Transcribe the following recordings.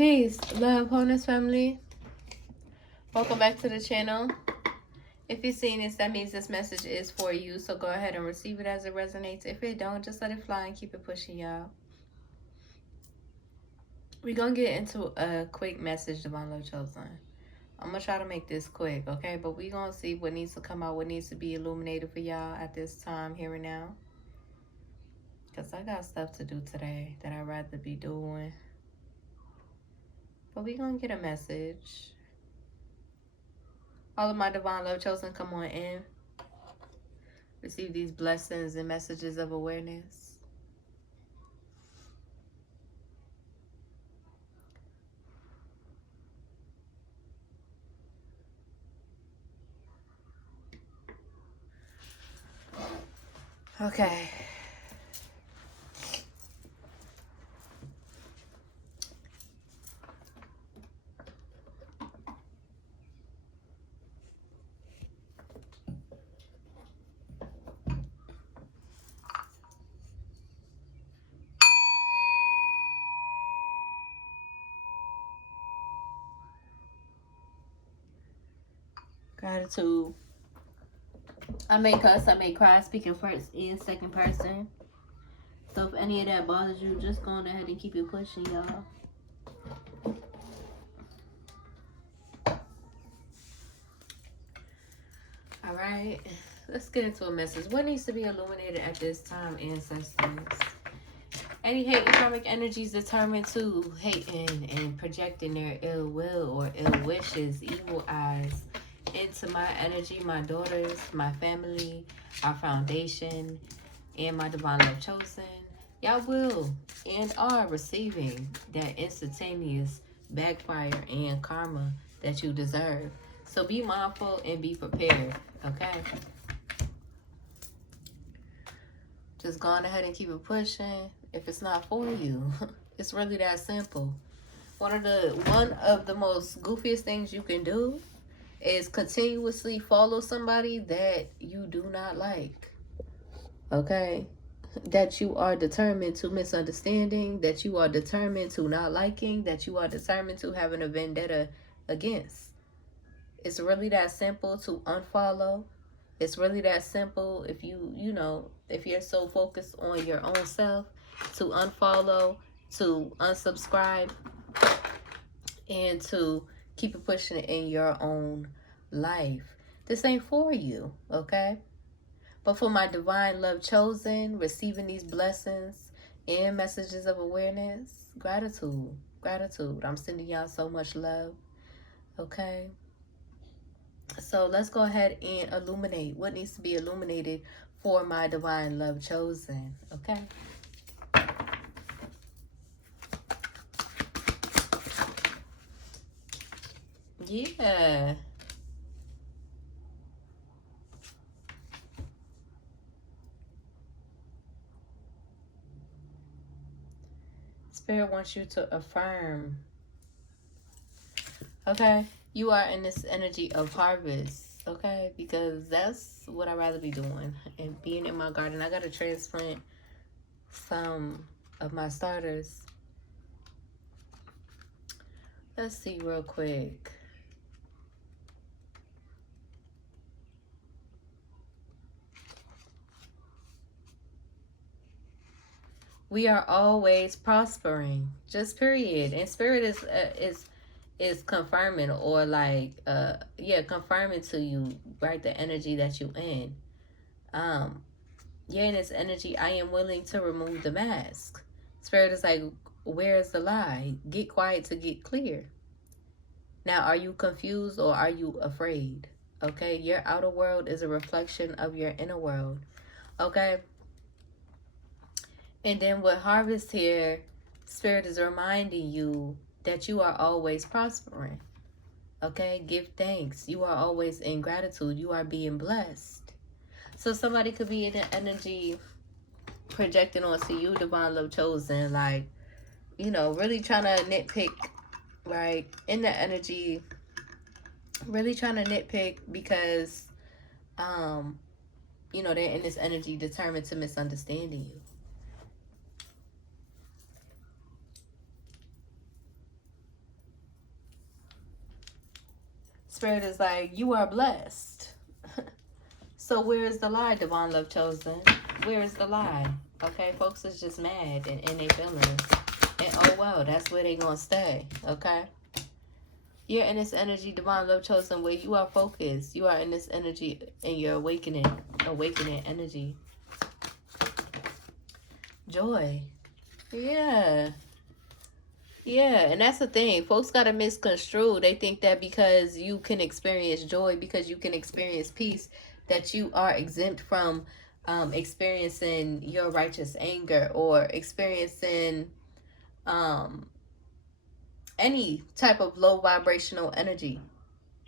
Peace, love, wholeness, family. Welcome back to the channel. If you're seeing this, that means this message is for you. So go ahead and receive it as it resonates. If it don't, just let it fly and keep it pushing, y'all. We're going to get into a quick message, Divine Love Chosen. I'm going to try to make this quick, okay? But we're going to see what needs to come out, what needs to be illuminated for y'all at this time, here and now. Because I got stuff to do today that I'd rather be doing. But we're going to get a message. All of my Divine Love Chosen, come on in. Receive these blessings and messages of awareness. Okay. Gratitude. I may cuss, I may cry, speaking first and second person. So if any of that bothers you, just go on ahead and keep it pushing, y'all. All right. Let's get into a message. What needs to be illuminated at this time, ancestors? Any hate and karmic energies determined to hating and projecting their ill will or ill wishes, evil eyes into my energy, my daughters, my family, our foundation, and my Divine Love Chosen, y'all will and are receiving that instantaneous backfire and karma that you deserve. So be mindful and be prepared, okay? Just go on ahead and keep it pushing. If it's not for you, it's really that simple. One of the most goofiest things you can do is continuously follow somebody that you do not like. Okay? That you are determined to misunderstanding, that you are determined to not liking, that you are determined to having a vendetta against. It's really that simple to unfollow. It's really that simple if if you're so focused on your own self, to unfollow, to unsubscribe, and to keep it pushing in your own life. This ain't for you, okay? But for my Divine Love Chosen, receiving these blessings and messages of awareness, gratitude, gratitude. I'm sending y'all so much love, okay? So let's go ahead and illuminate what needs to be illuminated for my Divine Love Chosen, okay? Yeah. Spirit wants you to affirm, okay? You are in this energy of harvest, okay? Because that's what I'd rather be doing. And being in my garden, I got to transplant some of my starters. Let's see real quick. We are always prospering, just period. And spirit is confirming, or like confirming to you, right, the energy that you in. You're in this energy. I am willing to remove the mask. Spirit is like, where's the lie? Get quiet to get clear. Now, are you confused or are you afraid? Okay, your outer world is a reflection of your inner world. Okay. And then with harvest here, Spirit is reminding you that you are always prospering. Okay, give thanks. You are always in gratitude. You are being blessed. So somebody could be in the energy projecting onto you, Divine Love Chosen, like, really trying to nitpick, right? In the energy, really trying to nitpick because, they're in this energy determined to misunderstanding you. Spirit is like, you are blessed. So where is the lie, Divine Love Chosen? Where is the lie? Okay, folks is just mad and in their feelings. And oh well, that's where they gonna stay. Okay? You're in this energy, Divine Love Chosen, where you are focused. You are in this energy and you're awakening energy. Joy. Yeah. Yeah, and that's the thing. Folks got to misconstrue. They think that because you can experience joy, because you can experience peace, that you are exempt from experiencing your righteous anger or experiencing any type of low vibrational energy,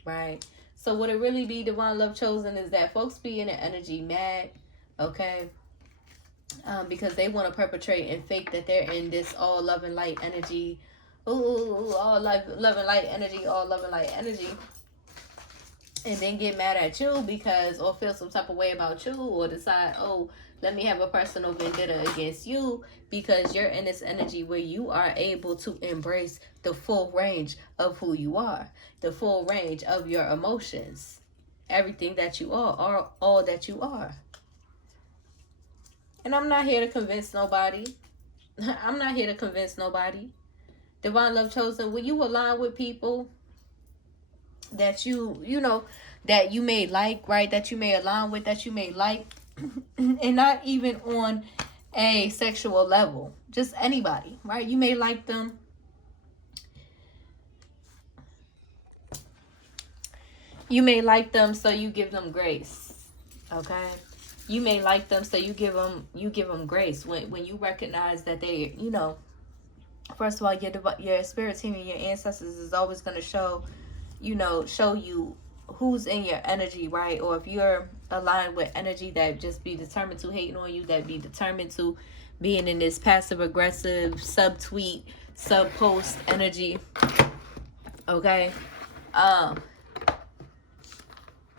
right? So what it really be, Divine Love Chosen, is that folks be in an energy mad, okay? Because they want to perpetrate and fake that they're in this all love and light energy. Ooh, all love and light energy, all love and light energy. And then get mad at you because, or feel some type of way about you, or decide, oh, let me have a personal vendetta against you because you're in this energy where you are able to embrace the full range of who you are, the full range of your emotions, everything that you are all that you are. And I'm not here to convince nobody. I'm not here to convince nobody. Divine Love Chosen, when you align with people that you know, that you may like, right? That you may align with, that you may like, and not even on a sexual level, just anybody, right? You may like them. You may like them, so you give them grace, okay? You may like them, so you give them grace when you recognize that they, you know, first of all, your spirit team and your ancestors is always going to show you who's in your energy, right? Or if you're aligned with energy that just be determined to hating on you, that be determined to being in this passive aggressive subtweet, sub post energy, okay?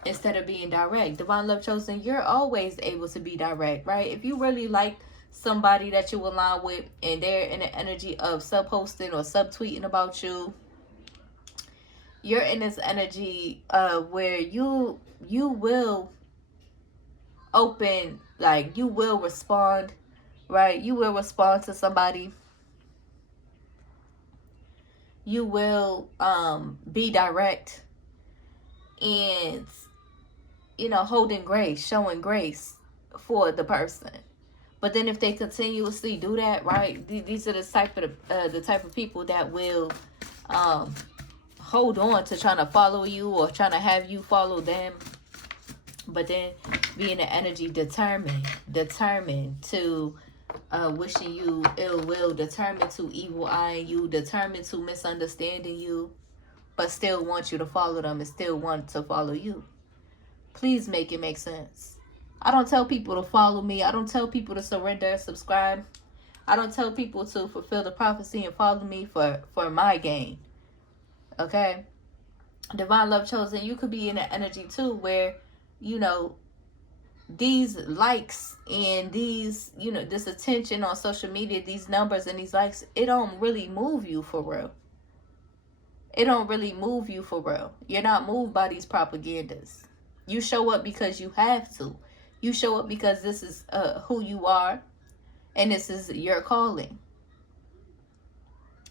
Instead of being direct. Divine Love Chosen, you're always able to be direct, right? If you really like somebody that you align with and they're in the energy of sub-posting or subtweeting about you, you're in this energy where you will open, like you will respond, right? You will respond to somebody. You will be direct and, you know, holding grace, showing grace for the person. But then if they continuously do that, right, these are the type of people that will hold on to trying to follow you or trying to have you follow them. But then being the energy determined to wishing you ill will, determined to evil eyeing you, determined to misunderstanding you, but still want you to follow them and still want to follow you. Please make it make sense. I don't tell people to follow me. I don't tell people to surrender, subscribe. I don't tell people to fulfill the prophecy and follow me for my gain. Okay? Divine Love Chosen, you could be in an energy too where, you know, these likes and these, you know, this attention on social media, these numbers and these likes, it don't really move you for real. It don't really move you for real. You're not moved by these propagandas. You show up because you have to. You show up because this is who you are and this is your calling,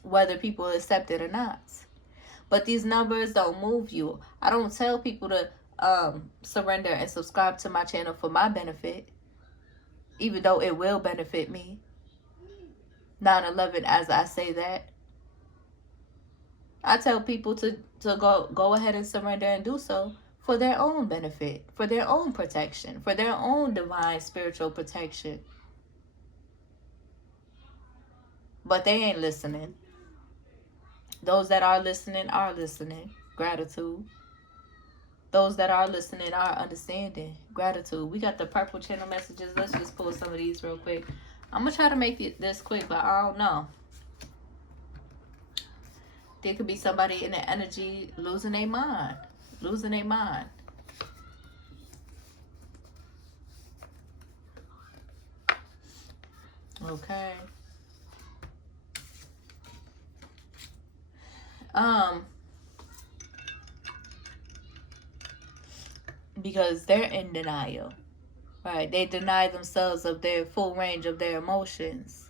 whether people accept it or not. But these numbers don't move you. I don't tell people to surrender and subscribe to my channel for my benefit, even though it will benefit me. 9/11, as I say that. I tell people to go ahead and surrender and do so for their own benefit, for their own protection, for their own divine spiritual protection. But they ain't listening. Those that are listening are listening. Gratitude. Those that are listening are understanding. Gratitude. We got the purple channel messages. Let's just pull some of these real quick. I'm going to try to make it this quick, but I don't know. There could be somebody in the energy losing their mind. Losing their mind. Okay. because they're in denial, right? They deny themselves of their full range of their emotions.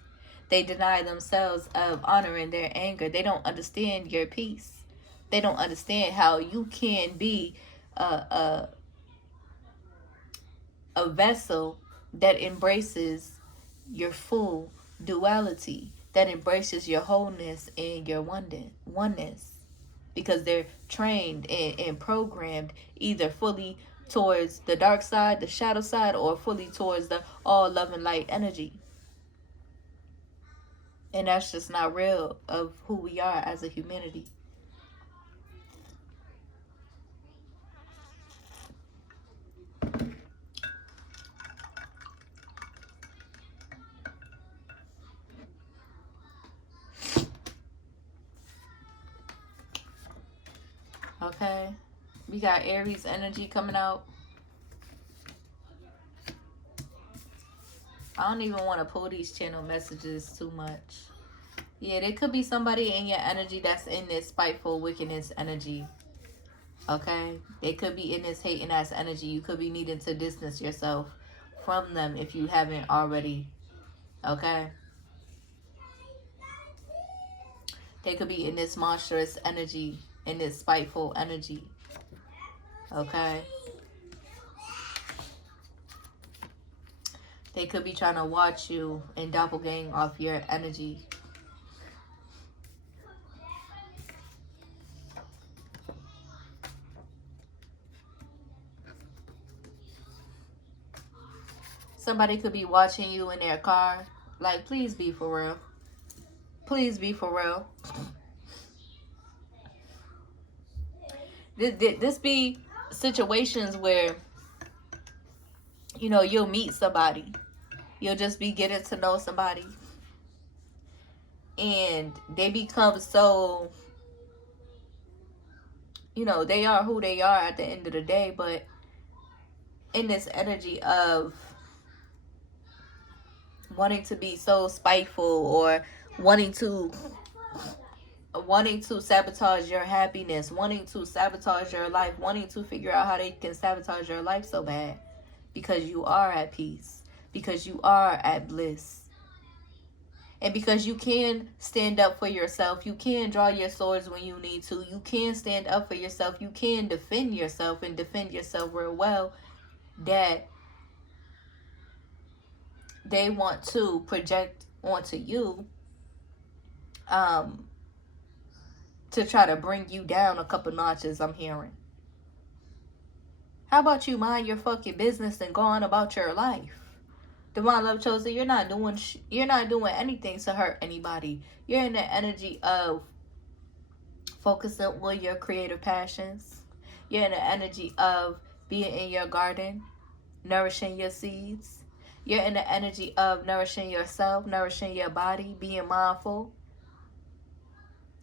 They deny themselves of honoring their anger. They don't understand your peace. They don't understand how you can be a, a, a vessel that embraces your full duality, that embraces your wholeness and your oneness, because they're trained and programmed either fully towards the dark side, the shadow side, or fully towards the all love and light energy. And that's just not real of who we are as a humanity. Okay, we got Aries energy coming out. I don't even want to pull these channel messages too much. Yeah, there could be somebody in your energy that's in this spiteful wickedness energy. Okay, they could be in this hating ass energy. You could be needing to distance yourself from them if you haven't already. Okay, they could be in this monstrous energy, in this spiteful energy. Okay, they could be trying to watch you and doppelgang off your energy. Somebody could be watching you in their car. Like, please be for real. Please be for real. This be situations where, you know, you'll meet somebody. You'll just be getting to know somebody. And they become so, you know, they are who they are at the end of the day. But in this energy of wanting to be so spiteful or wanting to sabotage your happiness, wanting to sabotage your life, wanting to figure out how they can sabotage your life so bad, because you are at peace, because you are at bliss, and because you can stand up for yourself. You can draw your swords when you need to. You can stand up for yourself. You can defend yourself, and defend yourself real well. That they want to project onto you, to try to bring you down a couple notches, I'm hearing. How about you mind your fucking business and go on about your life? Divine Love Chosen, you're not doing anything to hurt anybody. You're in the energy of focusing on your creative passions. You're in the energy of being in your garden, nourishing your seeds. You're in the energy of nourishing yourself, nourishing your body, being mindful.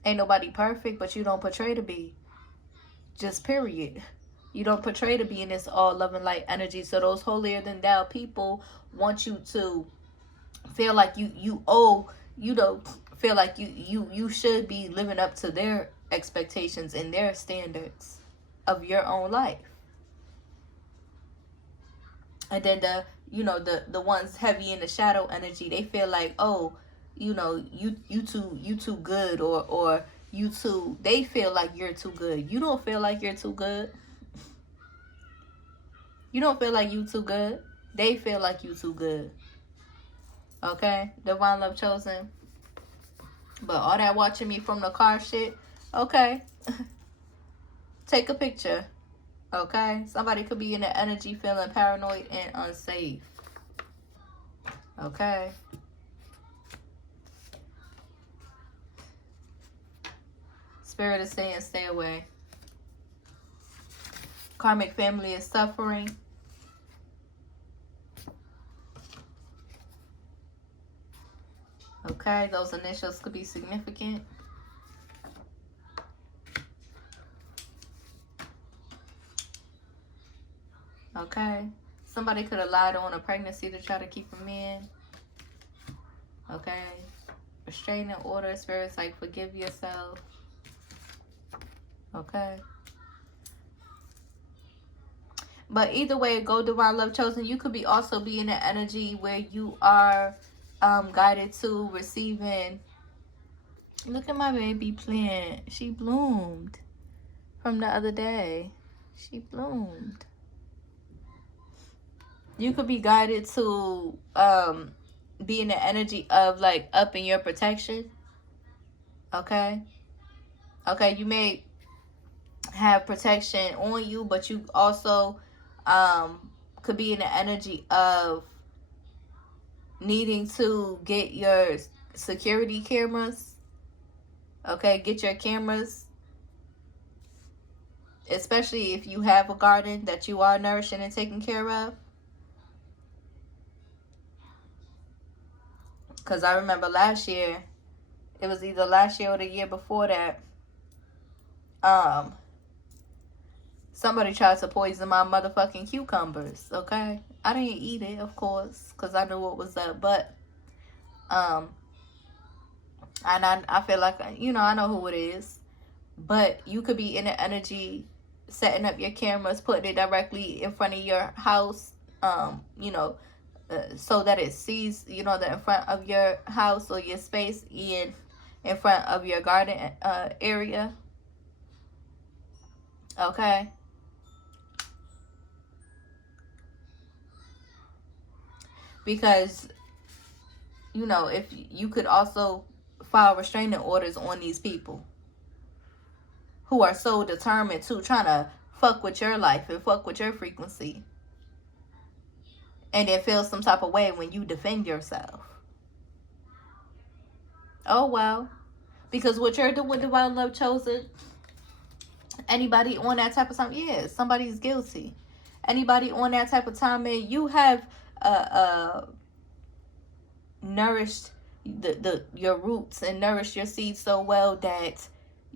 Ain't nobody perfect, but you don't portray to be. Just period. You don't portray to be in this all love and light energy. So those holier than thou people want you to feel like you owe, you know, feel like you should be living up to their expectations and their standards of your own life. And then the ones heavy in the shadow energy, they feel like, oh, you know, you too good, or you too, they feel like you're too good. You don't feel like you're too good. You don't feel like you too good. They feel like you too good. Okay? Divine Love Chosen. But all that watching me from the car shit, okay. Take a picture. Okay? Somebody could be in the energy feeling paranoid and unsafe. Okay? Spirit is saying stay away. Karmic family is suffering. Okay, those initials could be significant. Okay, somebody could have lied on a pregnancy to try to keep them in. Okay, restraining order, spirits like forgive yourself. Okay. But either way, go divine love chosen. You could be also be in an energy where you are guided to receiving. Look at my baby plant. She bloomed from the other day. She bloomed. You could be guided to be in the energy of like upping your protection. Okay. Okay, you may have protection on you, but you also could be in the energy of needing to get your security cameras. Okay, get your cameras, especially if you have a garden that you are nourishing and taking care of. Because I remember last year, it was either last year or the year before that, somebody tried to poison my motherfucking cucumbers, okay? I didn't eat it, of course, because I knew what was up, but, and I feel like, I know who it is, but you could be in the energy, setting up your cameras, putting it directly in front of your house, so that it sees, that in front of your house or your space, in front of your garden area, okay? Because, if you could also file restraining orders on these people who are so determined to trying to fuck with your life and fuck with your frequency, and then feel some type of way when you defend yourself. Oh well, because what you're doing with divine love chosen, anybody on that type of time, yeah, somebody's guilty. Anybody on that type of time, man, you have nourished your roots and nourished your seeds so well that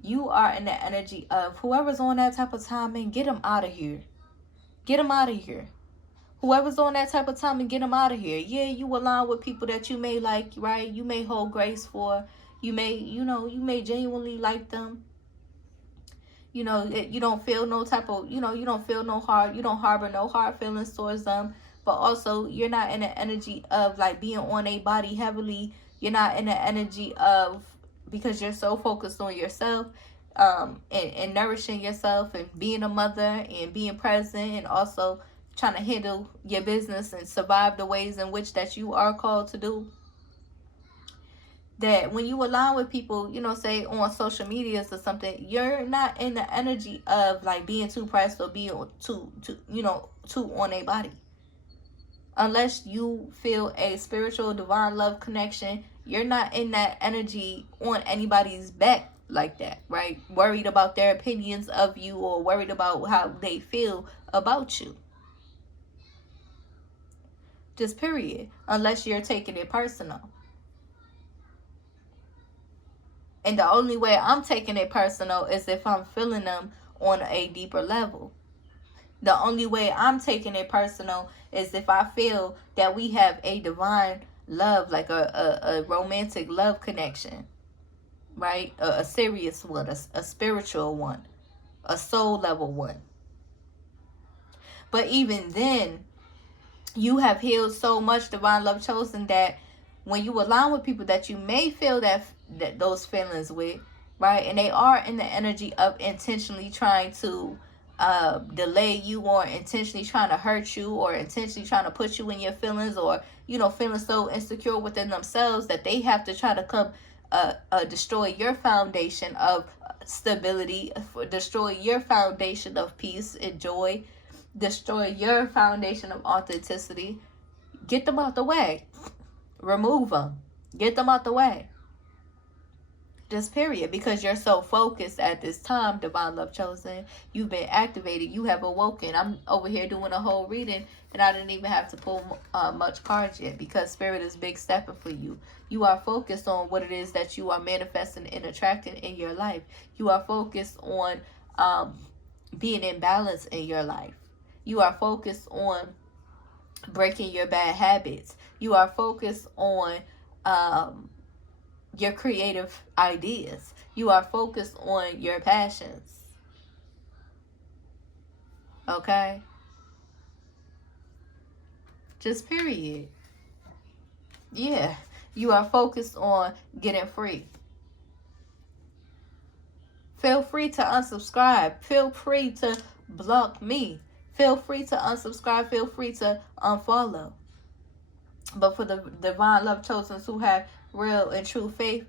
you are in the energy of whoever's on that type of time, and get them out of here. Get them out of here. Whoever's on that type of time, and get them out of here. Yeah, you align with people that you may like, right? You may hold grace for. You may, you may genuinely like them. You don't feel no type of, you don't feel no hard, you don't harbor no hard feelings towards them. But also, you're not in the energy of like being on a body heavily. You're not in the energy of, because you're so focused on yourself, and nourishing yourself and being a mother and being present, and also trying to handle your business and survive the ways in which that you are called to do. That when you align with people, say on social medias or something, you're not in the energy of like being too pressed or being too on a body. Unless you feel a spiritual divine love connection, you're not in that energy on anybody's back like that, right? Worried about their opinions of you, or worried about how they feel about you. Just period. Unless you're taking it personal. And the only way I'm taking it personal is if I'm feeling them on a deeper level. The only way I'm taking it personal is if I feel that we have a divine love, like a romantic love connection, right? A serious one, a spiritual one, a soul level one. But even then, you have healed so much, divine love chosen, that when you align with people that you may feel that those feelings with, right, and they are in the energy of intentionally trying to delay you, or intentionally trying to hurt you, or intentionally trying to put you in your feelings, or feeling so insecure within themselves that they have to try to come destroy your foundation of stability, destroy your foundation of peace and joy, destroy your foundation of authenticity. Get them out the way. Remove them. Get them out the way. Just period. Because you're so focused at this time, divine love chosen. You've been activated. You have awoken. I'm over here doing a whole reading, and I didn't even have to pull much cards yet, because spirit is big stepping for you. You are focused on what it is that you are manifesting and attracting in your life. You are focused on being in balance in your life. You are focused on breaking your bad habits. You are focused on your creative ideas. You are focused on your passions. Okay? Just period. Yeah. You are focused on getting free. Feel free to unsubscribe. Feel free to block me. Feel free to unsubscribe. Feel free to unfollow. But for the divine love chosens who have real and true faith,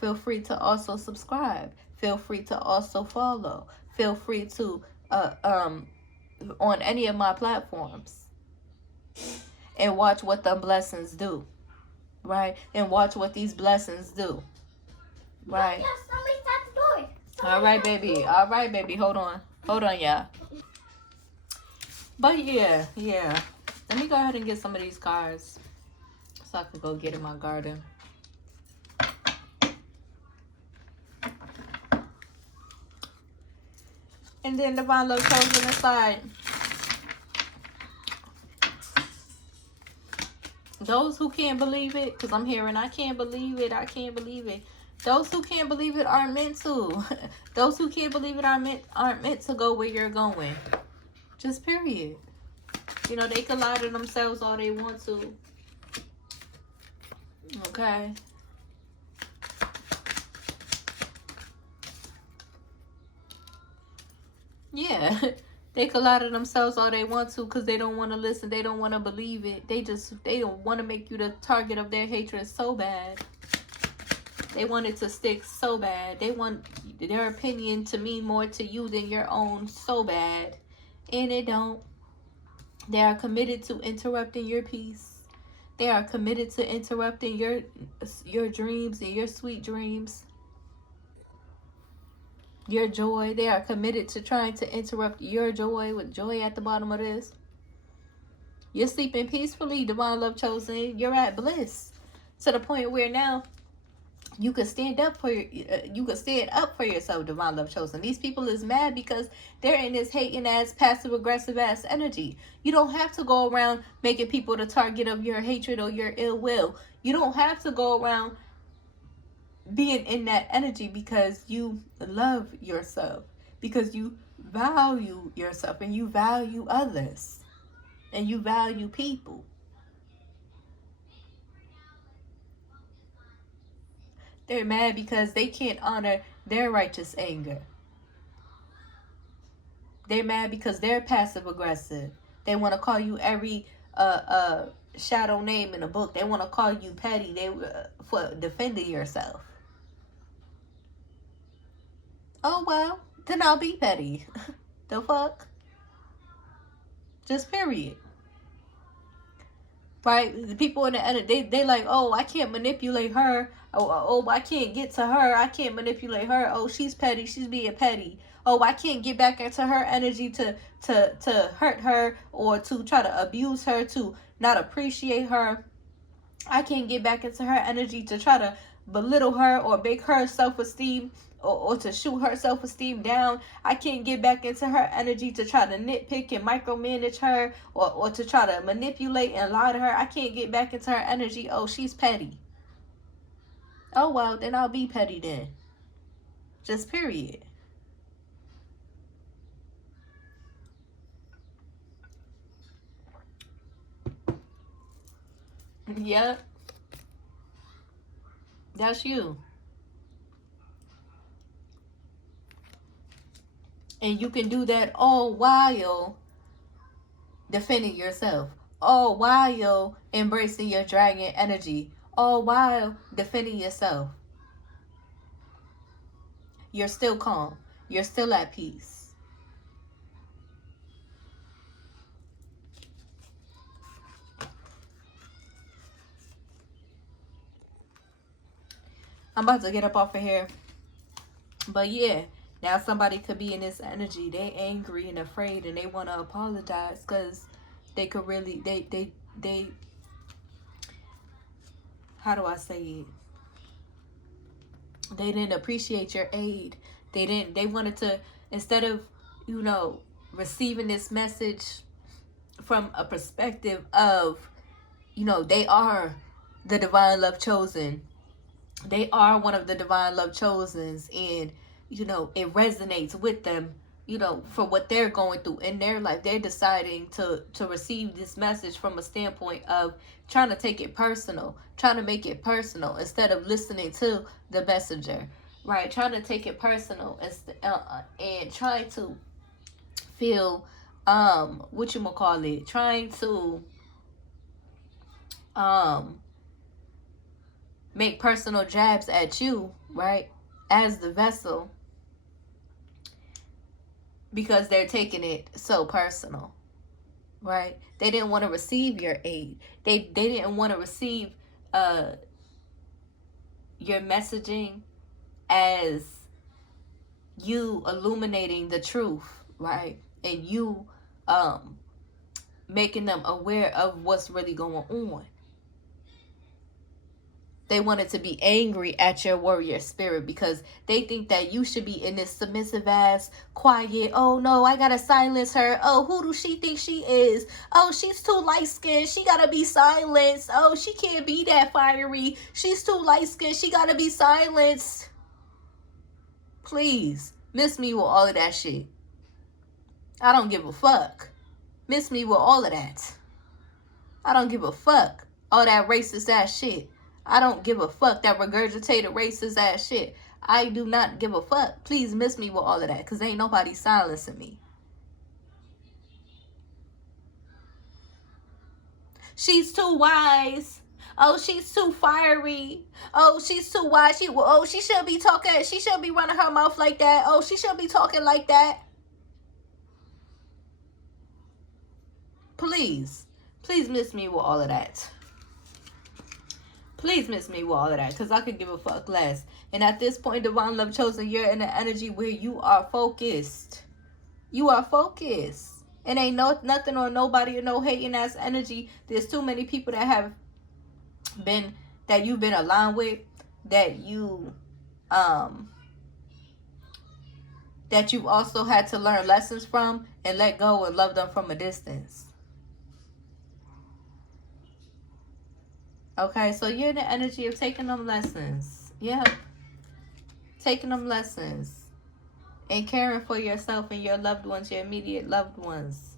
feel free to also subscribe. Feel free to also follow. Feel free to on any of my platforms and watch what the blessings do. Right? And watch what these blessings do. Right? All right, baby. All right, baby. Hold on. Hold on, y'all. But yeah. Let me go ahead and get some of these cards so I can go get in my garden. And then divine love chosen aside. Those who can't believe it, because I'm hearing I can't believe it, I can't believe it. Those who can't believe it aren't meant to. Those who can't believe it aren't meant to go where you're going. Just period. You know, they can lie to themselves all they want to. Okay. Yeah. They can lie to themselves all they want to because they don't want to listen. They don't want to believe it. They don't want to make you the target of their hatred so bad. They want it to stick so bad. They want their opinion to mean more to you than your own so bad. And it don't. They are committed to interrupting your peace. They are committed to interrupting your dreams and your sweet dreams. Your joy. They are committed to trying to interrupt your joy with joy at the bottom of this. You're sleeping peacefully, divine love chosen. You're at bliss to the point where now you could stand up for yourself, divine love chosen. These people is mad because they're in this hating ass, passive aggressive ass energy. You don't have to go around making people the target of your hatred or your ill will. You don't have to go around being in that energy because you love yourself, because you value yourself and you value others and you value people. They're mad because they can't honor their righteous anger. They're mad because they're passive aggressive. They want to call you every shadow name in a book. They want to call you petty. For defending yourself. Oh, well, then I'll be petty. The fuck? Just period. Right? The people in the edit, they like, oh, I can't manipulate her. Oh, I can't get to her. I can't manipulate her. Oh, she's petty. She's being petty. Oh, I can't get back into her energy to hurt her or to try to abuse her, to not appreciate her. I can't get back into her energy to try to belittle her or make her self-esteem or to shoot her self-esteem down. I can't get back into her energy to try to nitpick and micromanage her or to try to manipulate and lie to her. I can't get back into her energy. Oh, she's petty. Oh, well, then I'll be petty then. Just period. Yep. That's you. And you can do that all while defending yourself. All while embracing your dragon energy. All while defending yourself. You're still calm. You're still at peace. I'm about to get up off of here. But yeah, now somebody could be in this energy. They angry and afraid and they want to apologize because they could really, they, how do I say it? They didn't appreciate your aid. They wanted to, instead of, receiving this message from a perspective of, they are the divine love chosen. They are one of the divine love chosens, and it resonates with them for what they're going through in their life. They're deciding to receive this message from a standpoint of trying to take it personal, trying to make it personal instead of listening to the messenger, right? Trying to take it personal and trying to feel trying to make personal jabs at you, right, as the vessel, because they're taking it so personal, right? They didn't want to receive your aid. They didn't want to receive your messaging as you illuminating the truth, right? And you making them aware of what's really going on. They wanted to be angry at your warrior spirit because they think that you should be in this submissive ass, quiet. Oh no, I gotta silence her. Oh, who do she think she is? Oh, she's too light skinned. She gotta be silenced. Oh, she can't be that fiery. She's too light skinned. She gotta be silenced. Please, miss me with all of that shit. I don't give a fuck. Miss me with all of that. I don't give a fuck. All that racist ass shit. I don't give a fuck. That regurgitated racist ass shit. I do not give a fuck. Please miss me with all of that, because ain't nobody silencing me. She's too wise. Oh, she's too fiery. Oh, she's too wise. She should be talking. She should be running her mouth like that. Oh, she should be talking like that. Please miss me with all of that. Please miss me with all of that, because I could give a fuck less. And at this point, Divine Love Chosen, you're in an energy where you are focused. You are focused. It ain't nothing or nobody or no hating ass energy. There's too many people that you've been aligned with, that you've also had to learn lessons from and let go and love them from a distance. Okay, so you're in the energy of taking them lessons. Yep. Taking them lessons. And caring for yourself and your loved ones, your immediate loved ones.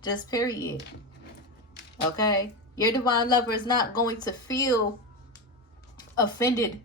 Just period. Okay? Your divine lover is not going to feel offended.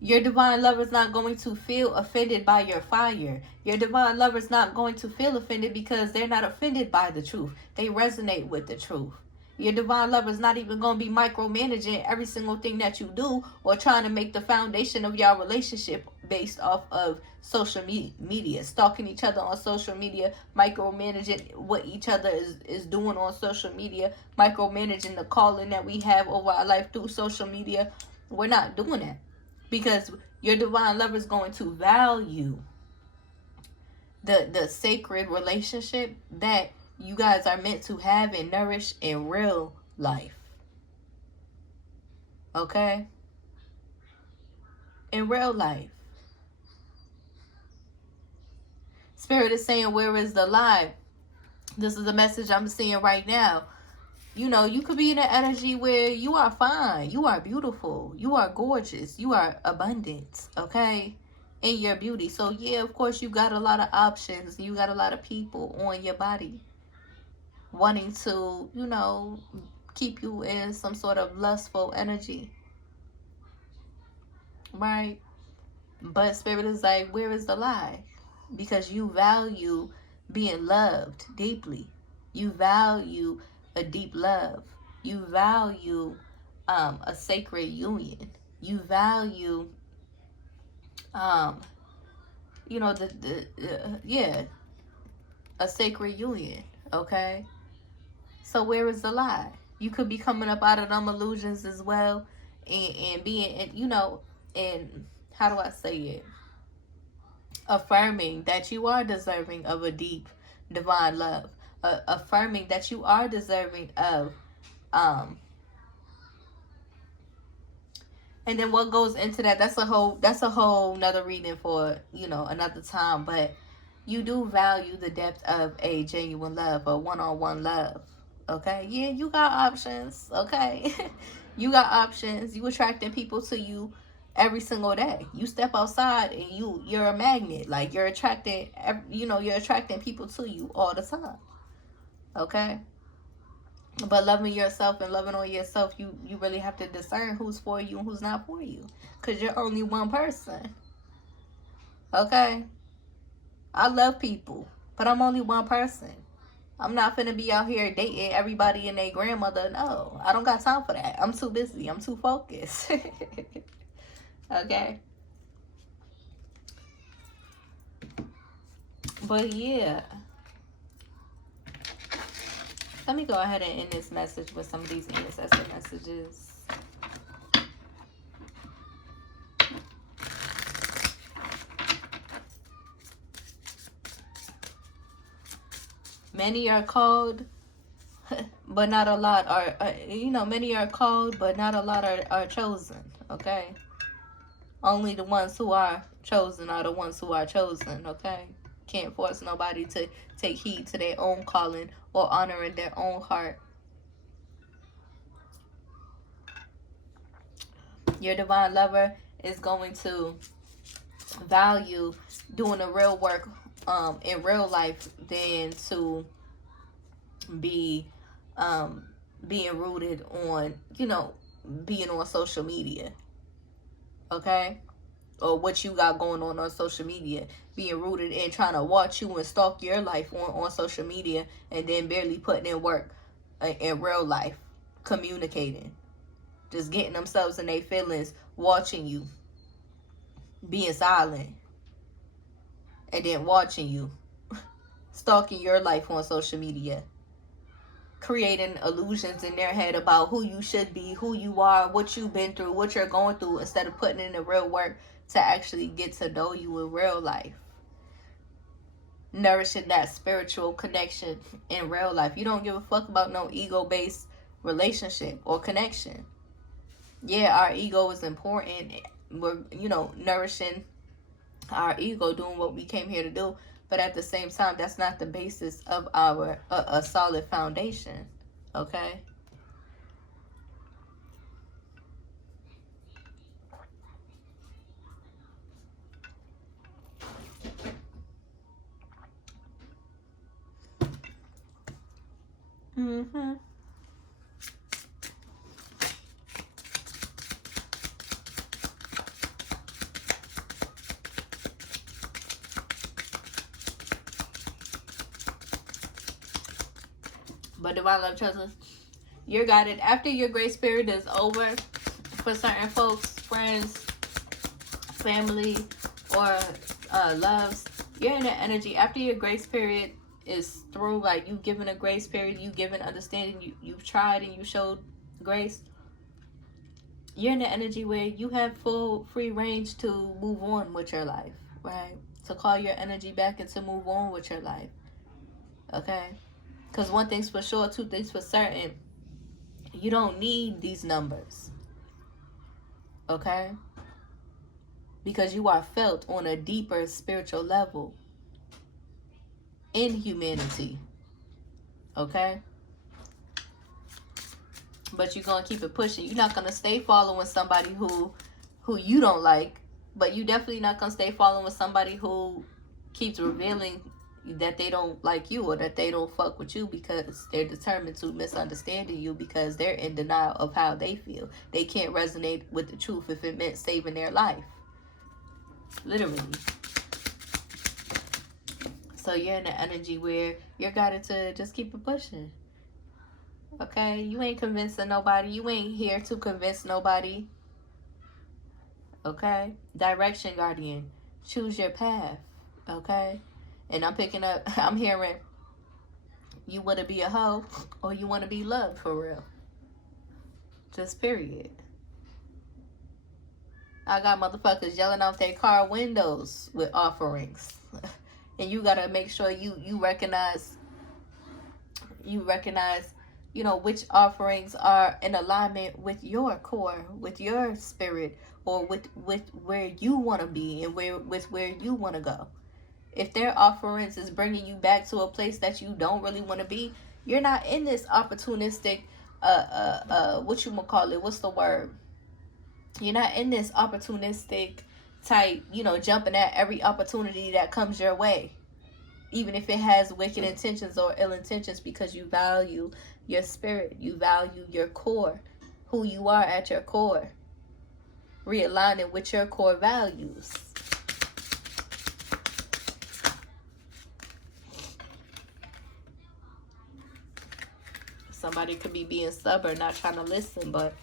Your divine lover is not going to feel offended by your fire. Your divine lover is not going to feel offended because they're not offended by the truth. They resonate with the truth. Your divine lover is not even going to be micromanaging every single thing that you do or trying to make the foundation of your relationship based off of social media, stalking each other on social media, micromanaging what each other is doing on social media, micromanaging the calling that we have over our life through social media. We're not doing that, because your divine lover is going to value the sacred relationship that you guys are meant to have and nourish in real life. Okay? In real life. Spirit is saying, where is the lie? This is a message I'm seeing right now. You could be in an energy where you are fine. You are beautiful. You are gorgeous. You are abundant. Okay? In your beauty. So, yeah, of course, you got a lot of options. You got a lot of people on your body wanting to, keep you in some sort of lustful energy. Right? But Spirit is like, where is the lie? Because you value being loved deeply. You value a deep love. You value a sacred union. You value, a sacred union. Okay? So where is the lie? You could be coming up out of them illusions as well, and being, and how do I say it? Affirming that you are deserving of a deep divine love. Affirming that you are deserving of, and then what goes into that, that's a whole nother reading for, another time. But you do value the depth of a genuine love, a one-on-one love. Okay, yeah, you got options. Okay, you got options. You attracting people to you every single day. You step outside and you're a magnet. Like, you're attracting, you're attracting people to you all the time. Okay? But loving yourself and loving on yourself, you really have to discern who's for you and who's not for you. Because you're only one person. Okay? I love people, but I'm only one person. I'm not finna be out here dating everybody and their grandmother. No, I don't got time for that. I'm too busy. I'm too focused. Okay? But yeah. Let me go ahead and end this message with some of these ancestor messages. Many are called, but not a lot are, many are called, but not a lot are chosen, okay? Only the ones who are chosen are the ones who are chosen, okay? Can't force nobody to take heed to their own calling or honor in their own heart. Your divine lover is going to value doing the real work in real life than to be being rooted on, being on social media. Okay? Or what you got going on social media. Being rooted in trying to watch you and stalk your life on social media, and then barely putting in work in real life. Communicating. Just getting themselves in their feelings, watching you. Being silent. And then watching you. Stalking your life on social media. Creating illusions in their head about who you should be, who you are, what you've been through, what you're going through, instead of putting in the real work to actually get to know you in real life. Nourishing that spiritual connection in real life. You don't give a fuck about no ego-based relationship or connection. Yeah, our ego is important. We're, nourishing our ego, doing what we came here to do. But at the same time, that's not the basis of our a solid foundation. Okay? Mm-hmm. But divine love chosen, you're guided. After your grace period is over, for certain folks, friends, family, or loves, you're in that energy. After your grace period is through, like, you've given a grace period, you've given understanding, you've tried and you showed grace, you're in the energy where you have full free range to move on with your life, right? To call your energy back and to move on with your life. Okay? Because one thing's for sure, two things for certain. You don't need these numbers. Okay? Because you are felt on a deeper spiritual level in humanity. Okay? But you're going to keep it pushing. You're not going to stay following somebody who you don't like. But you definitely not going to stay following somebody who keeps revealing that they don't like you or that they don't fuck with you, because they're determined to misunderstanding you, because they're in denial of how they feel. They can't resonate with the truth if it meant saving their life. Literally. So you're in the energy where you're guided to just keep it pushing. Okay? You ain't convincing nobody. You ain't here to convince nobody. Okay? Direction, guardian. Choose your path. Okay? And I'm hearing, you want to be a hoe or you want to be loved for real. Just period. I got motherfuckers yelling out their car windows with offerings. And you got to make sure you recognize, which offerings are in alignment with your core, with your spirit, or with where you want to be and where you want to go. If their offerings is bringing you back to a place that you don't really want to be, you're not in this opportunistic, what's the word? You're not in this opportunistic type, jumping at every opportunity that comes your way, even if it has wicked intentions or ill intentions, because you value your spirit, you value your core, who you are at your core, realigning with your core values. Somebody could be being stubborn, not trying to listen, but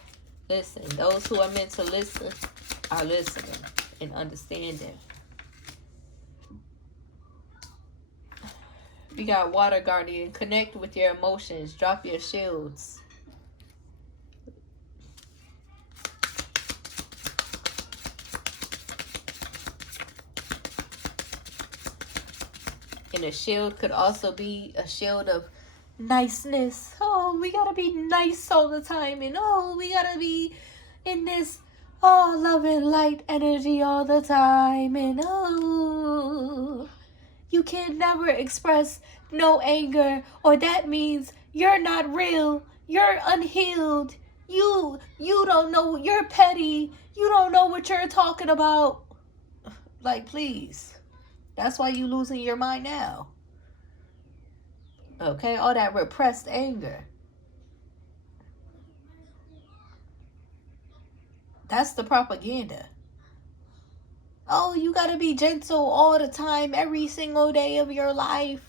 listen. Those who are meant to listen are listening and understanding. We got Water Guardian. Connect with your emotions. Drop your shields. And a shield could also be a shield of niceness. Oh, we gotta be nice all the time. And oh, we gotta be in this love and light energy all the time. And oh, you can never express no anger, or that means you're not real. You're unhealed. You don't know. You're petty. You don't know what you're talking about. Like, please. That's why you losing your mind now. Okay, all that repressed anger. That's the propaganda. Oh, you gotta be gentle all the time, every single day of your life.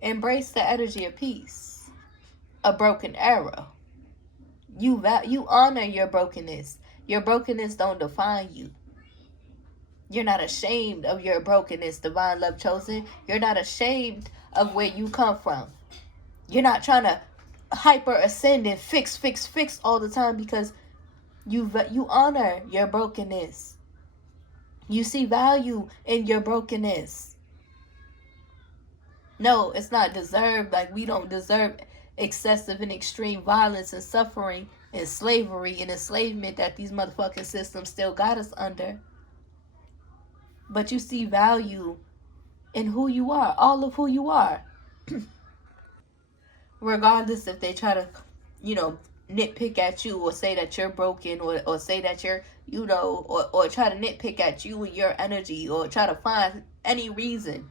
Embrace the energy of peace. A broken arrow. You honor your brokenness. Your brokenness don't define you. You're not ashamed of your brokenness, divine love chosen. You're not ashamed of where you come from. You're not trying to hyper ascend and fix all the time, because you honor your brokenness. You see value in your brokenness. No, it's not deserved. Like, we don't deserve excessive and extreme violence and suffering and slavery and enslavement that these motherfucking systems still got us under. But you see value in who you are, all of who you are. Regardless if they try to, nitpick at you, or say that you're broken, or say that you're, or try to nitpick at you and your energy, or try to find any reason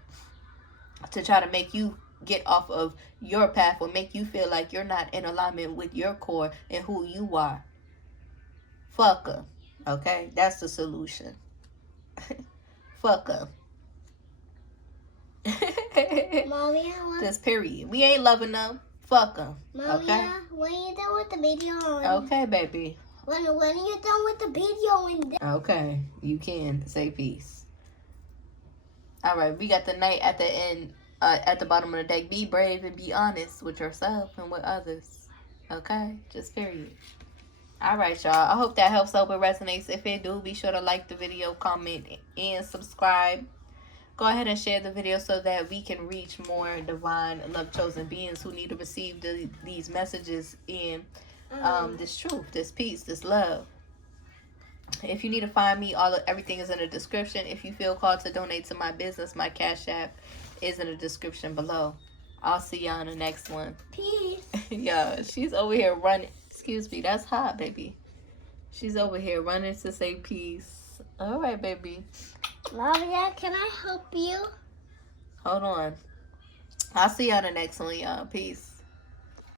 to try to make you get off of your path, or make you feel like you're not in alignment with your core and who you are. Fuck them. Okay? That's the solution. Fuck them. Mommy, just period. We ain't loving them. Fuck them. Mommy, okay? When you done with the video? Okay, baby. When are you done with the video? Okay, you can say peace. All right, we got the knight at the end, at the bottom of the deck. Be brave and be honest with yourself and with others. Okay, just period. All right, y'all. I hope that helps. Hope it resonates. If it do, be sure to like the video, comment, and subscribe. Go ahead and share the video so that we can reach more divine love chosen beings who need to receive these messages in this truth, this peace, this love. If you need to find me, everything is in the description. If you feel called to donate to my business, my Cash App is in the description below. I'll see y'all in the next one. Peace. Yeah, she's over here running. Excuse me, that's hot, baby. She's over here running to say peace. All right, baby. Maria, can I help you? Hold on. I'll see y'all in the next one, y'all. Peace.